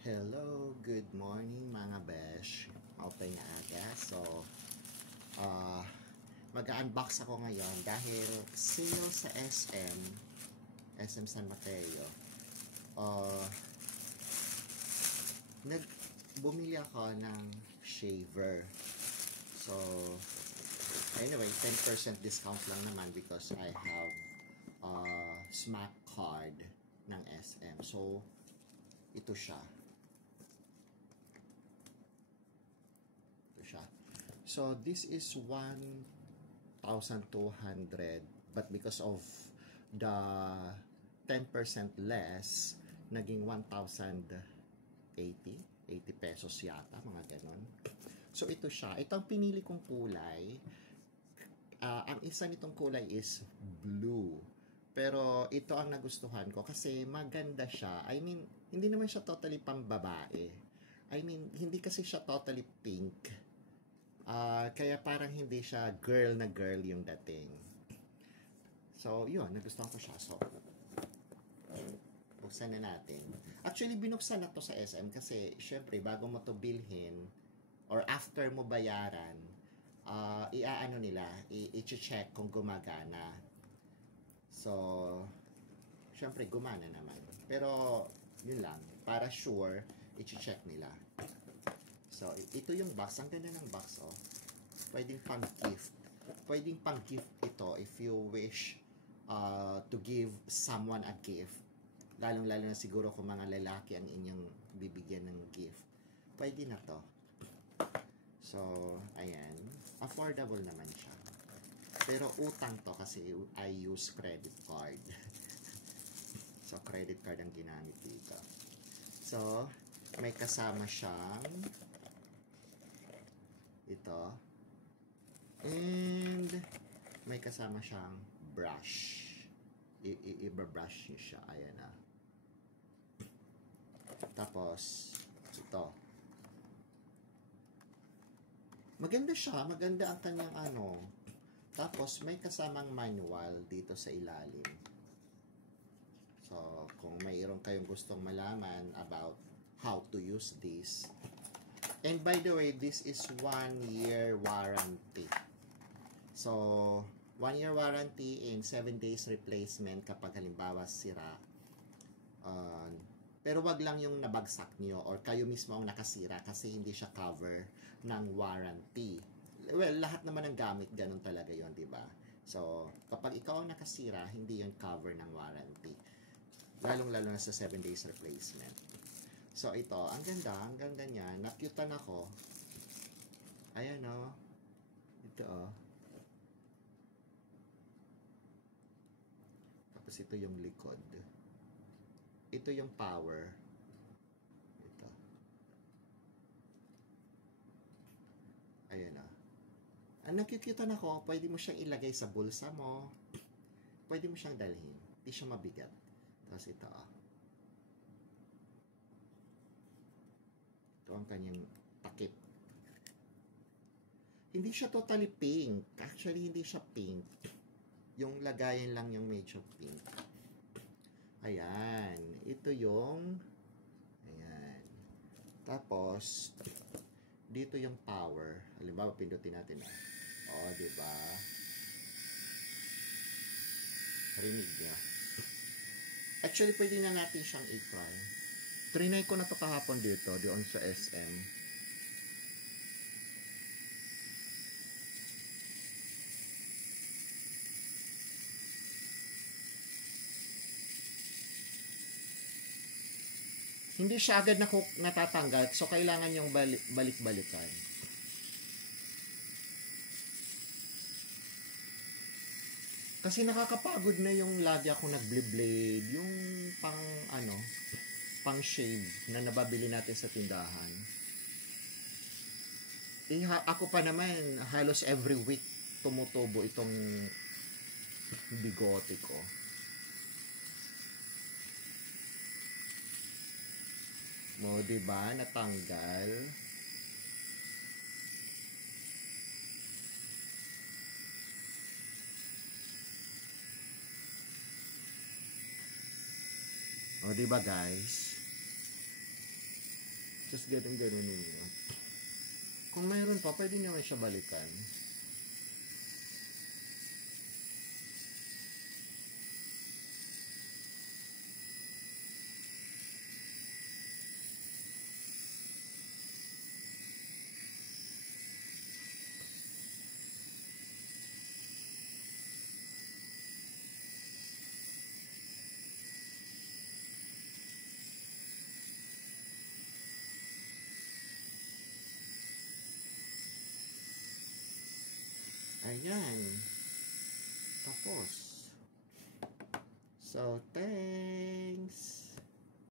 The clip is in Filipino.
Hello, good morning mga besh. Okay na aga. So, uh, mag-unbox ako ngayon dahil sale sa SM San Mateo. Uh, bumili ako ng shaver. So, anyway, 10% discount lang naman because I have smack card ng SM. So, ito siya. So this is 1,200, but because of the 10% less, naging 1,080 pesos yata, mga ganon. So ito siya. Ito ang pinili kong kulay. Ang isa nitong kulay is blue. Pero ito ang nagustuhan ko kasi maganda siya. I mean, hindi naman siya totally pambabae. I mean, hindi kasi siya totally pink. Kaya parang hindi siya girl na girl yung dating. So, yun, nagustuhan ko siya. So, buksan na natin. Actually, binuksan na to sa SM kasi, syempre, bago mo to bilhin or after mo bayaran, iaano nila, i-check kung gumagana. So, syempre, gumana naman. Pero, yun lang, para sure, i-check nila. So, ito yung box. Ang ganda ng box, oh. Pwedeng pang gift. Pwedeng pang gift ito if you wish to give someone a gift. Lalong-lalo na siguro kung mga lalaki ang inyong bibigyan ng gift. Pwede na to. So, ayan. Affordable naman siya. Pero utang to kasi I use credit card. So, credit card ang ginamit dito. So, may kasama siyang ito. And may kasama siyang brush. I-brush niyo siya. Ayan na. Tapos, ito. Maganda siya. Maganda ang kanyang ano. Tapos, may kasamang manual dito sa ilalim. So, kung mayroon kayong gustong malaman about how to use this. And by the way, this is 1-year warranty. So, 1-year warranty and 7 days replacement kapag halimbawa sira. Pero wag lang yung nabagsak nyo or kayo mismo ang nakasira kasi hindi siya cover ng warranty. Well, lahat naman ng gamit ganun talaga yon, di ba? So, kapag ikaw ang nakasira, hindi yon cover ng warranty. Lalong-lalo na sa 7 days replacement. So, ito, ang ganda niya. Nakyutan ako. Ayan, oh. Ito, oh. Tapos, ito yung likod. Ito yung power. Ito. Ayan, oh. Ang nakyutan ako, pwede mo siyang ilagay sa bulsa mo. Pwede mo siyang dalhin. Hindi siya mabigat. Tapos, ito, oh. Ito ang kanyang takip. Hindi siya totally pink. Actually, hindi siya pink. Yung lagayan lang yung medyo pink. Ayan. Ito yung ayan. Tapos, dito yung power. Halimbawa, pindutin natin. O, diba? Rinig niya. Actually, pwede na natin siyang i-try. Trinay ko na to kahapon dito, doon sa SM. Hindi siya agad natatanggal, so kailangan yung balik-balikan. Kasi nakakapagod na yung lagi ako nag-blade, yung pang shave na nababili natin sa tindahan. Ako pa naman, halos every week tumutubo itong bigote ko. Mo, diba? Natanggal. O, diba guys? Just ganun ninyo. Kung mayroon pa, pwede naman siya balikan. Ayan. Tapos. So,